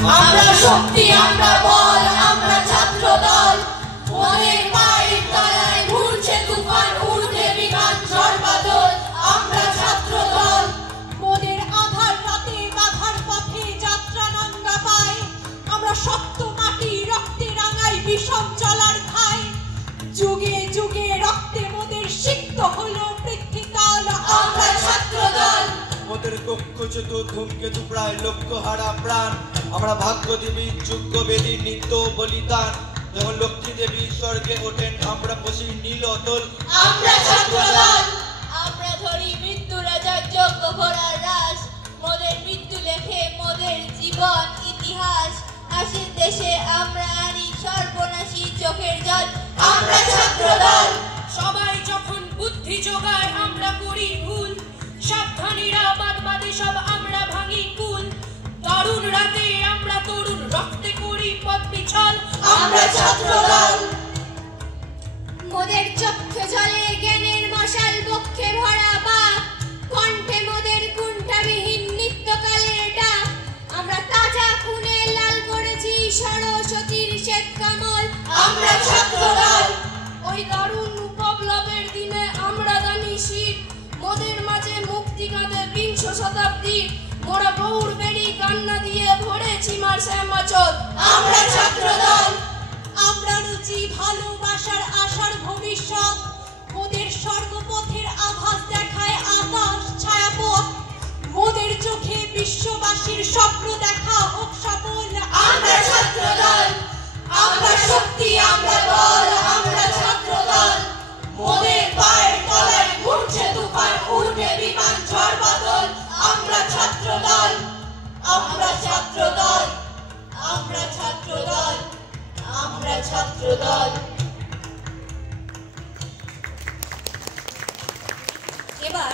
আমরা শক্তি, আমরা বল, আমরা ছাত্র দল। মোদের পায়ের তলায় ঘুরছে তুফান, উড়ছে বিমান ঝড় বাদল। আমরা ছাত্র দল। মোদের আধার রাতে বাধার পথে যাত্রা নঙ্গা পায়। আমরা শক্ত মাটি রক্তে রাঙাই বিষম চলার খাই। যুগে যুগে রক্তে মোদের সিক্ত হলো পৃথ্বীতল। আমরা ছাত্র দল। মোদের কক্ষচ্যুত ধূমকেতু প্রায় লক্ষ্য হারা প্রাণ। আমরা ভাগ্য দেবী যোগ্য বেদী নিত্য বলিদান। যখন লক্ষ্মী দেবী স্বর্গে ওঠেন আমরা বসি নীল অতল। আমরা ছাত্র দল। আমরা ধরি মৃত্যু রাজার যজ্ঞ ঘোড়ার রাস। মোদের মৃত্যু লেখে মোদের জীবন ইতিহাস। হাসির দেশে আমরা আনি সর্বনাশী চোখের জল। আমরা ছাত্র দল। সবাই যখন বুদ্ধি জোগায় আমরা করি ভুল। সাবধানীরা বাদবাদী সব আমরা ভাঙি কুল। দারুণ রাতে আমরা তরুণ রক্তে করি পথ পিছল। আমরা ছাত্র দল। মোদের চক্ষে জলে জ্ঞানের মশাল বক্ষে ভরা বাক। কণ্ঠে মোদের কুণ্ঠাবিহীন নিত্যকালের ডাক। আমরা তাজা খুনে লাল করেছি সরস্বতীর শ্বেত কমল। আমরা ছাত্র দল। ওই দারুণ বিপ্লবের দিনে আমরা দানি শীত। মোদের মাঝে মুক্তি কাঁদে বিংশ শতাব্দীর। মোরা গৌর বেড়ি কান্না দিয়ে ভরেছি মার শ্যামাচল। আমরা ছাত্র দল। আমরা রুচি ভালোবাসার আশার ভবিষ্যৎ। মোদের স্বর্গপথের আভাস দেখায় আকাশ ছায়াপথ। মোদের চোখে বিশ্ববাসীর স্বপ্ন দেখা হোক সফল। আমরা ছাত্র দল। আমরা শক্তি, আমরা বল, আমরা ছাত্র দল। মোদের পায়ের তলায় ঘুরছে তুফান, উড়বে বিমান ঝড় বাদল। আমরা ছাত্র দল। আমরা ছাত্র দল। আমরা ছাত্র দল। আমরা ছাত্র দল। এবার